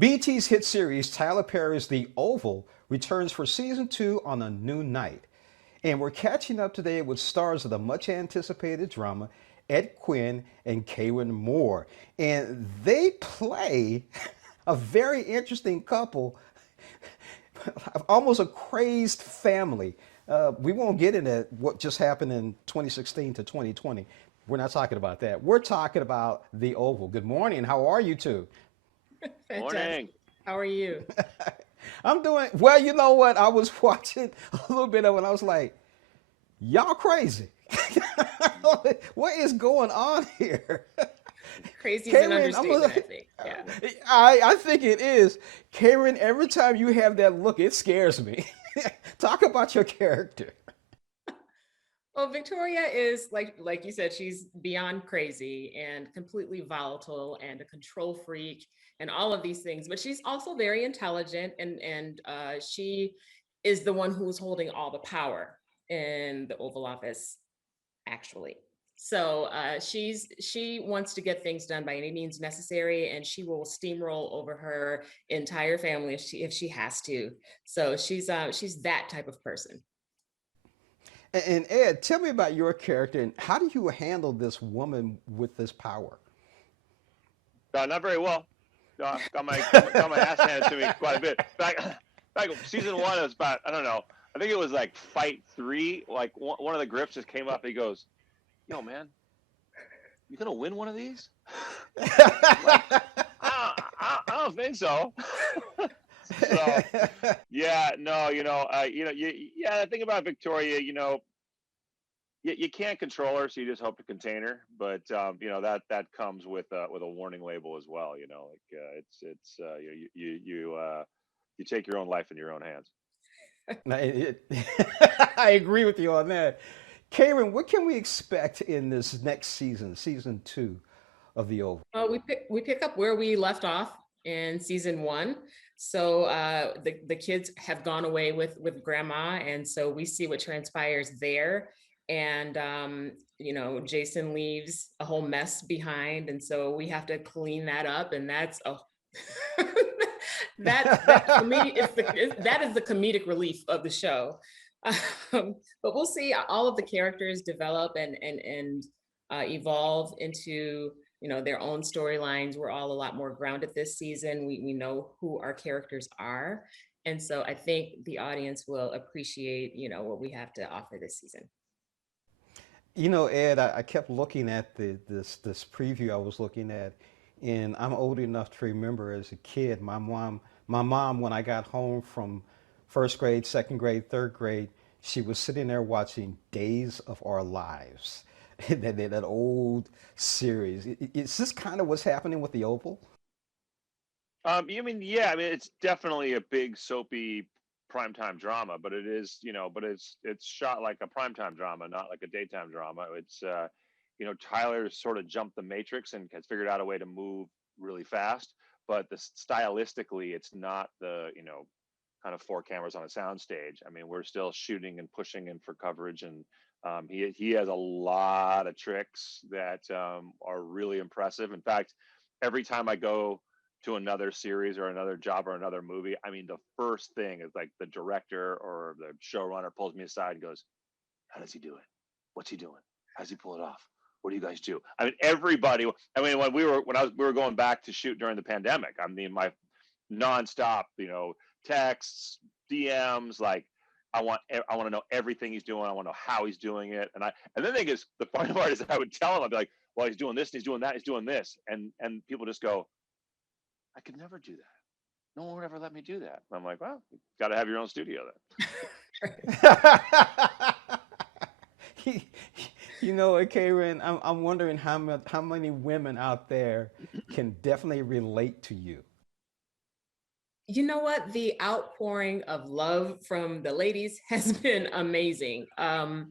BT's hit series Tyler Perry's The Oval returns for season 2 on a new night. And we're catching up today with stars of the much anticipated drama, Ed Quinn and Kron Moore. And they play a very interesting couple, almost a crazed family. We won't get into what just happened in 2016 to 2020. We're not talking about that. We're talking about The Oval. Good morning. How are you two? Fantastic. Morning. How are you? I'm doing well. You know what? I was watching a little bit of it. And I was like, y'all crazy. What is going on here? Crazy is an Karen, understatement, I think. Yeah. I think it is. Karen, every time you have that look, it scares me. Talk about your character. Well, Victoria is like you said, she's beyond crazy and completely volatile and a control freak and all of these things. But she's also very intelligent and she is the one who's holding all the power in the Oval Office, actually. So she wants to get things done by any means necessary, and she will steamroll over her entire family if she has to. So she's that type of person. And Ed, tell me about your character and how do you handle this woman with this power? Not very well. Got my ass handed to me quite a bit. Back season one, it was about, I don't know. I think it was like fight three. Like one of the grips just came up. He goes, "Yo, man, you gonna win one of these?" I'm like, I don't think so. So yeah, no, yeah. The thing about Victoria, you can't control her, so you just hope to contain her. But that comes with a warning label as well. You take your own life in your own hands. Now, I agree with you on that. Karen, what can we expect in this next season, season 2 of The Oval? We pick up where we left off in season one. So the kids have gone away with grandma, and so we see what transpires there. And Jason leaves a whole mess behind, and so we have to clean that up, and that's a that for me that is the comedic relief of the show. But we'll see all of the characters develop and evolve into their own storylines. We're all a lot more grounded this season. We know who our characters are, and so I think the audience will appreciate what we have to offer this season. Ed, I kept looking at this preview I was looking at, and I'm old enough to remember as a kid, my mom, when I got home from first grade, second grade, third grade, she was sitting there watching Days of Our Lives, that old series. Is this kind of what's happening with the Oval? You mean, yeah, I mean, it's definitely a big soapy primetime drama, but it's shot like a primetime drama, not like a daytime drama. Tyler's sort of jumped the matrix and has figured out a way to move really fast, but stylistically, it's not the, kind of four cameras on a soundstage. I mean, we're still shooting and pushing him for coverage, and he has a lot of tricks that are really impressive. In fact, every time I go to another series or another job or another movie, I mean, the first thing is like the director or the showrunner pulls me aside and goes, "How does he do it? What's he doing? How does he pull it off? What do you guys do?" I mean, everybody. I mean, we were going back to shoot during the pandemic. I mean, my nonstop, texts, DMs, like I want to know everything he's doing. I want to know how he's doing it. And the thing is, the funny part is I would tell him, I'd be like, "Well, he's doing this, and he's doing that, he's doing this," and people just go, "I could never do that. No one would ever let me do that." And I'm like, "Well, you got to have your own studio then." You you know what, Karen? I'm wondering how many women out there can definitely relate to you. You know what? The outpouring of love from the ladies has been amazing. And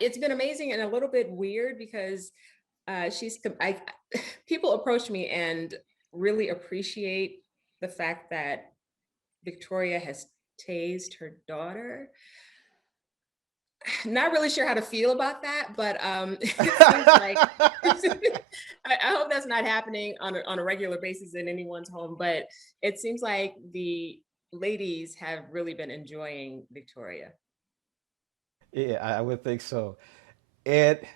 it's been amazing and a little bit weird because people approach me and really appreciate the fact that Victoria has tased her daughter. Not really sure how to feel about that, but it seems like I hope that's not happening on a regular basis in anyone's home. But it seems like the ladies have really been enjoying Victoria. Yeah, I would think so. Ed,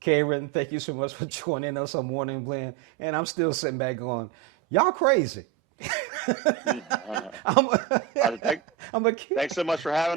Karen, thank you so much for joining us on Morning Blend. And I'm still sitting back going, y'all crazy. Mm, I'm, uh, thank- I'm a Thanks so much for having